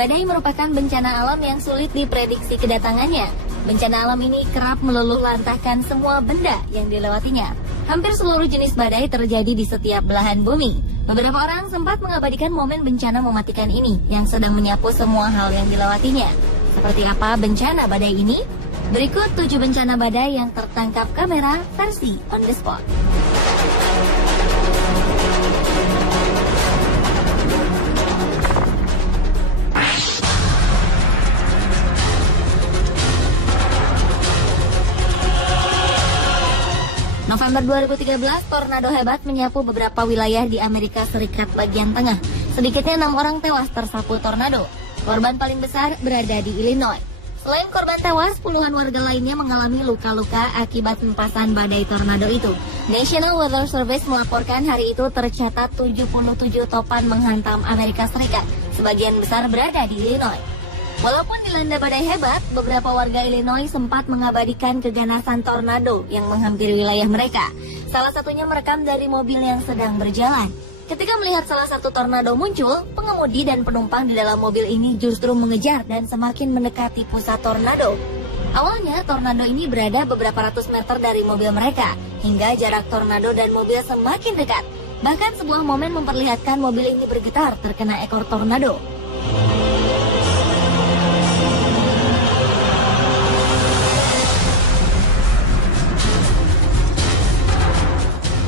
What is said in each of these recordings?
Badai merupakan bencana alam yang sulit diprediksi kedatangannya. Bencana alam ini kerap meluluh lantahkan semua benda yang dilewatinya. Hampir seluruh jenis badai terjadi di setiap belahan bumi. Beberapa orang sempat mengabadikan momen bencana mematikan ini yang sedang menyapu semua hal yang dilewatinya. Seperti apa bencana badai ini? Berikut 7 bencana badai yang tertangkap kamera versi on the spot. November 2013, tornado hebat menyapu beberapa wilayah di Amerika Serikat bagian tengah. Sedikitnya 6 orang tewas tersapu tornado. Korban paling besar berada di Illinois. Selain korban tewas, puluhan warga lainnya mengalami luka-luka akibat hempasan badai tornado itu. National Weather Service melaporkan hari itu tercatat 77 topan menghantam Amerika Serikat. Sebagian besar berada di Illinois. Walaupun dilanda badai hebat, beberapa warga Illinois sempat mengabadikan keganasan tornado yang menghampiri wilayah mereka. Salah satunya merekam dari mobil yang sedang berjalan. Ketika melihat salah satu tornado muncul, pengemudi dan penumpang di dalam mobil ini justru mengejar dan semakin mendekati pusat tornado. Awalnya, tornado ini berada beberapa ratus meter dari mobil mereka, hingga jarak tornado dan mobil semakin dekat. Bahkan sebuah momen memperlihatkan mobil ini bergetar terkena ekor tornado.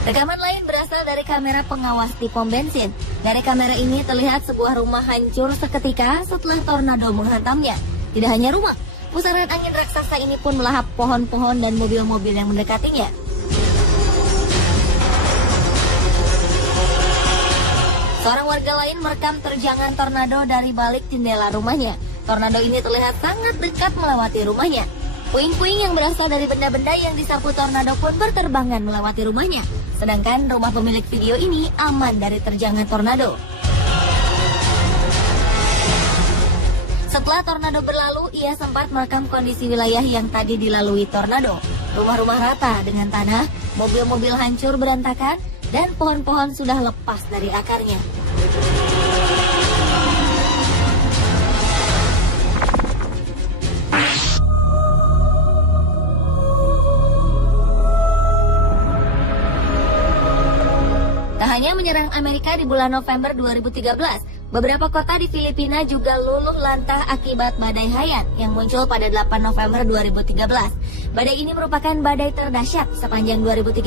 Rekaman lain berasal dari kamera pengawas di pom bensin. Dari kamera ini terlihat sebuah rumah hancur seketika setelah tornado menghantamnya. Tidak hanya rumah, pusaran angin raksasa ini pun melahap pohon-pohon dan mobil-mobil yang mendekatinya. Seorang warga lain merekam terjangan tornado dari balik jendela rumahnya. Tornado ini terlihat sangat dekat melewati rumahnya. Puing-puing yang berasal dari benda-benda yang disapu tornado pun berterbangan melewati rumahnya. Sedangkan rumah pemilik video ini aman dari terjangan tornado. Setelah tornado berlalu, ia sempat merekam kondisi wilayah yang tadi dilalui tornado. Rumah-rumah rata dengan tanah, mobil-mobil hancur berantakan, dan pohon-pohon sudah lepas dari akarnya. Hanya menyerang Amerika di bulan November 2013, beberapa kota di Filipina juga luluh lantah akibat badai Haiyan yang muncul pada 8 November 2013. Badai ini merupakan badai terdahsyat sepanjang 2013.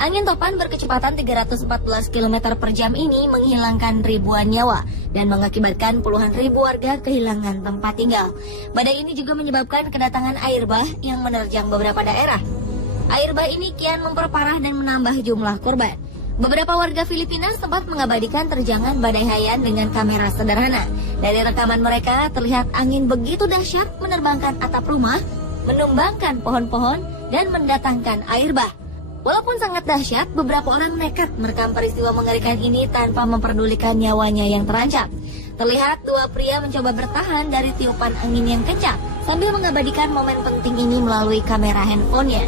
Angin topan berkecepatan 314 km per jam ini menghilangkan ribuan nyawa dan mengakibatkan puluhan ribu warga kehilangan tempat tinggal. Badai ini juga menyebabkan kedatangan air bah yang menerjang beberapa daerah. Air bah ini kian memperparah dan menambah jumlah korban. Beberapa warga Filipina sempat mengabadikan terjangan badai Haiyan dengan kamera sederhana. Dari rekaman mereka, terlihat angin begitu dahsyat menerbangkan atap rumah, menumbangkan pohon-pohon, dan mendatangkan air bah. Walaupun sangat dahsyat, beberapa orang nekat merekam peristiwa mengerikan ini tanpa memperdulikan nyawanya yang terancam. Terlihat dua pria mencoba bertahan dari tiupan angin yang kencang, sambil mengabadikan momen penting ini melalui kamera handphonenya.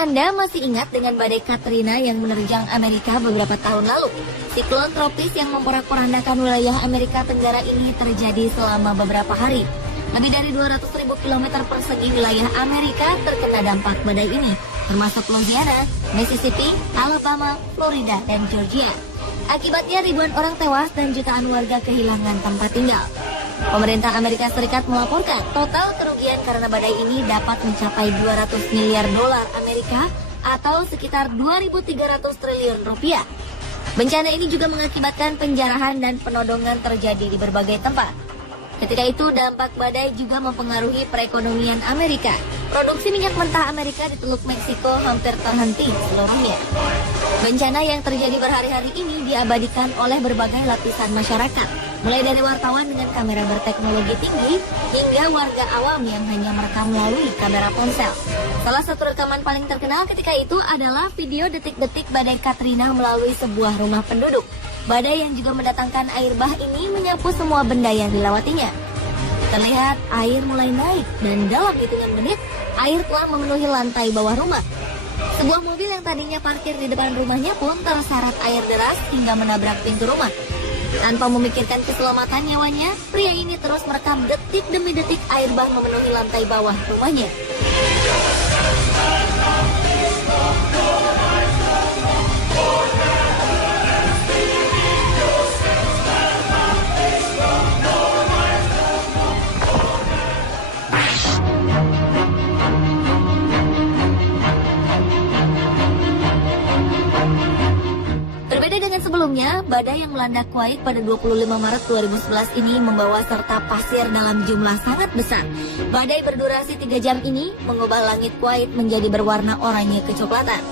Anda masih ingat dengan badai Katrina yang menerjang Amerika beberapa tahun lalu? Siklon tropis yang memporak-porandakan wilayah Amerika Tenggara ini terjadi selama beberapa hari. Lebih dari 200.000 km persegi wilayah Amerika terkena dampak badai ini, termasuk Louisiana, Mississippi, Alabama, Florida, dan Georgia. Akibatnya ribuan orang tewas dan jutaan warga kehilangan tempat tinggal. Pemerintah Amerika Serikat melaporkan total kerugian karena badai ini dapat mencapai 200 miliar dolar Amerika atau sekitar 2.300 triliun rupiah. Bencana ini juga mengakibatkan penjarahan dan penodongan terjadi di berbagai tempat. Ketika itu, dampak badai juga mempengaruhi perekonomian Amerika. Produksi minyak mentah Amerika di Teluk Meksiko hampir terhenti seluruhnya. Bencana yang terjadi berhari-hari ini diabadikan oleh berbagai lapisan masyarakat, mulai dari wartawan dengan kamera berteknologi tinggi hingga warga awam yang hanya merekam melalui kamera ponsel. Salah satu rekaman paling terkenal ketika itu adalah video detik-detik badai Katrina melalui sebuah rumah penduduk. Badai yang juga mendatangkan air bah ini menyapu semua benda yang dilewatinya. Terlihat air mulai naik dan dalam hitungan menit, air telah memenuhi lantai bawah rumah. Sebuah mobil yang tadinya parkir di depan rumahnya pun terseret air deras hingga menabrak pintu rumah. Tanpa memikirkan keselamatan nyawanya, pria ini terus merekam detik demi detik air bah memenuhi lantai bawah rumahnya. Sebelumnya, badai yang melanda Kuwait pada 25 Maret 2011 ini membawa serta pasir dalam jumlah sangat besar. Badai berdurasi 3 jam ini mengubah langit Kuwait menjadi berwarna oranye kecoklatan.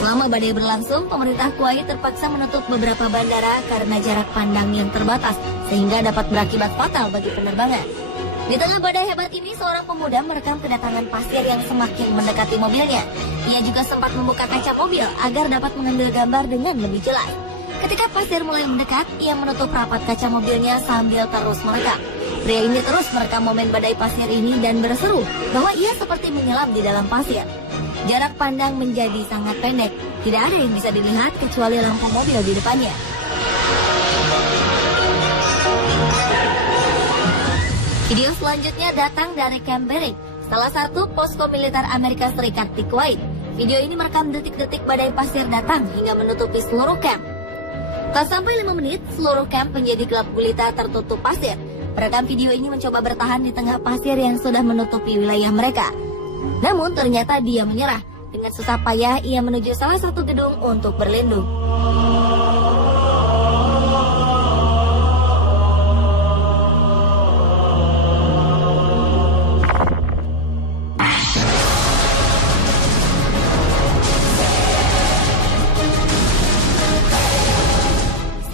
Selama badai berlangsung, pemerintah Kuwait terpaksa menutup beberapa bandara karena jarak pandang yang terbatas, sehingga dapat berakibat fatal bagi penerbangan. Di tengah badai hebat ini, seorang pemuda merekam kedatangan pasir yang semakin mendekati mobilnya. Ia juga sempat membuka kaca mobil agar dapat mengambil gambar dengan lebih jelas. Ketika pasir mulai mendekat, ia menutup rapat kaca mobilnya sambil terus merekam. Pria ini terus merekam momen badai pasir ini dan berseru bahwa ia seperti menyelam di dalam pasir. Jarak pandang menjadi sangat pendek, tidak ada yang bisa dilihat kecuali lampu mobil di depannya. Video selanjutnya datang dari Camp Bering, salah satu posko militer Amerika Serikat di Kuwait. Video ini merekam detik-detik badai pasir datang hingga menutupi seluruh camp. Tak sampai 5 menit, seluruh camp menjadi gelap gulita tertutup pasir. Perekam video ini mencoba bertahan di tengah pasir yang sudah menutupi wilayah mereka. Namun ternyata dia menyerah. Dengan susah payah, ia menuju salah satu gedung untuk berlindung.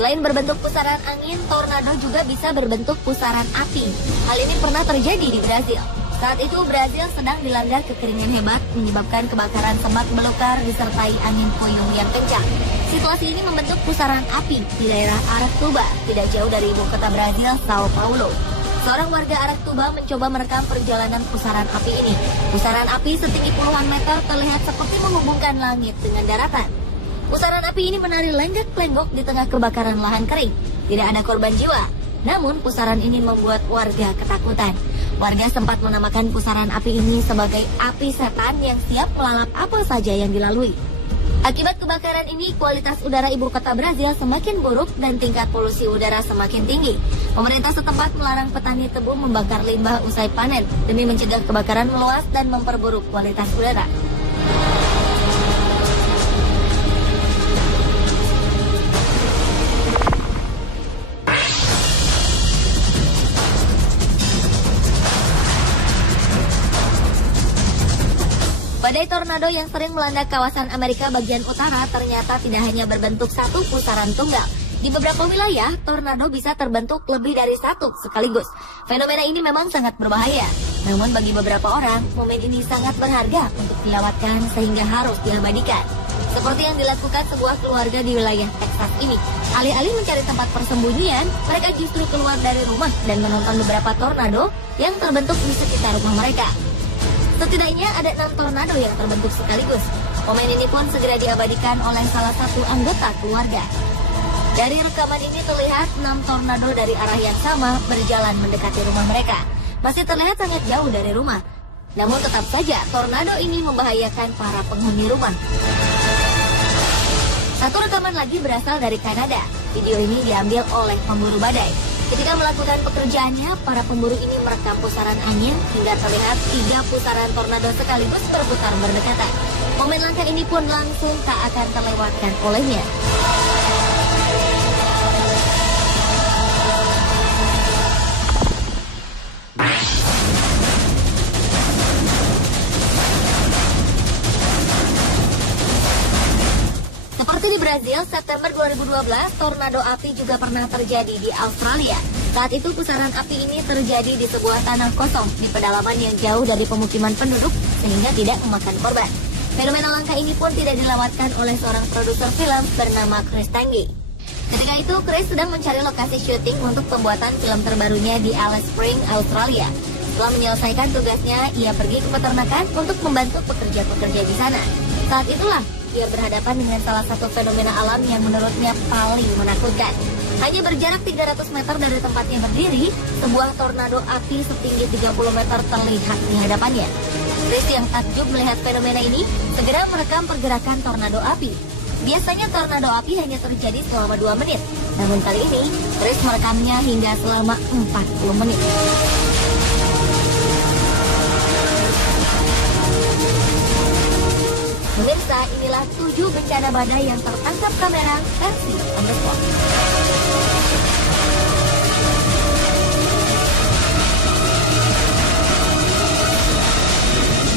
Selain berbentuk pusaran angin, tornado juga bisa berbentuk pusaran api. Hal ini pernah terjadi di Brazil. Saat itu Brazil sedang dilanda kekeringan hebat, menyebabkan kebakaran semak belukar disertai angin puyuh yang kencang. Situasi ini membentuk pusaran api di daerah Aratuba, tidak jauh dari ibu kota Brazil, Sao Paulo. Seorang warga Aratuba mencoba merekam perjalanan pusaran api ini. Pusaran api setinggi puluhan meter terlihat seperti menghubungkan langit dengan daratan. Pusaran api ini menari lenggak-lenggok di tengah kebakaran lahan kering. Tidak ada korban jiwa. Namun pusaran ini membuat warga ketakutan. Warga sempat menamakan pusaran api ini sebagai api setan yang siap melalap apa saja yang dilalui. Akibat kebakaran ini, kualitas udara ibu kota Brazil semakin buruk dan tingkat polusi udara semakin tinggi. Pemerintah setempat melarang petani tebu membakar limbah usai panen demi mencegah kebakaran meluas dan memperburuk kualitas udara. Badai tornado yang sering melanda kawasan Amerika bagian utara ternyata tidak hanya berbentuk satu pusaran tunggal. Di beberapa wilayah, tornado bisa terbentuk lebih dari satu sekaligus. Fenomena ini memang sangat berbahaya. Namun bagi beberapa orang, momen ini sangat berharga untuk dilewatkan sehingga harus diabadikan. Seperti yang dilakukan sebuah keluarga di wilayah Texas ini. Alih-alih mencari tempat persembunyian, mereka justru keluar dari rumah dan menonton beberapa tornado yang terbentuk di sekitar rumah mereka. Setidaknya ada 6 tornado yang terbentuk sekaligus. Momen ini pun segera diabadikan oleh salah satu anggota keluarga. Dari rekaman ini terlihat 6 tornado dari arah yang sama berjalan mendekati rumah mereka. Masih terlihat sangat jauh dari rumah. Namun tetap saja tornado ini membahayakan para penghuni rumah. Satu rekaman lagi berasal dari Kanada. Video ini diambil oleh pemburu badai. Ketika melakukan pekerjaannya, para pemburu ini merekam pusaran angin hingga terlihat 3 pusaran tornado sekaligus berputar berdekatan. Momen langka ini pun langsung tak akan terlewatkan olehnya. Seperti di Brazil, September 2012, tornado api juga pernah terjadi di Australia. Saat itu pusaran api ini terjadi di sebuah tanah kosong di pedalaman yang jauh dari pemukiman penduduk sehingga tidak memakan korban. Fenomena langka ini pun tidak dilewatkan oleh seorang produser film bernama Chris Tange. Ketika itu, Chris sedang mencari lokasi syuting untuk pembuatan film terbarunya di Alice Springs, Australia. Setelah menyelesaikan tugasnya, ia pergi ke peternakan untuk membantu pekerja-pekerja di sana. Saat itulah, ia berhadapan dengan salah satu fenomena alam yang menurutnya paling menakutkan. Hanya berjarak 300 meter dari tempatnya berdiri, sebuah tornado api setinggi 30 meter terlihat di hadapannya. Chris yang takjub melihat fenomena ini, segera merekam pergerakan tornado api. Biasanya tornado api hanya terjadi selama 2 menit, namun kali ini Chris merekamnya hingga selama 40 menit. Pemirsa, inilah 7 bencana badai yang tertangkap kamera versi Underspot.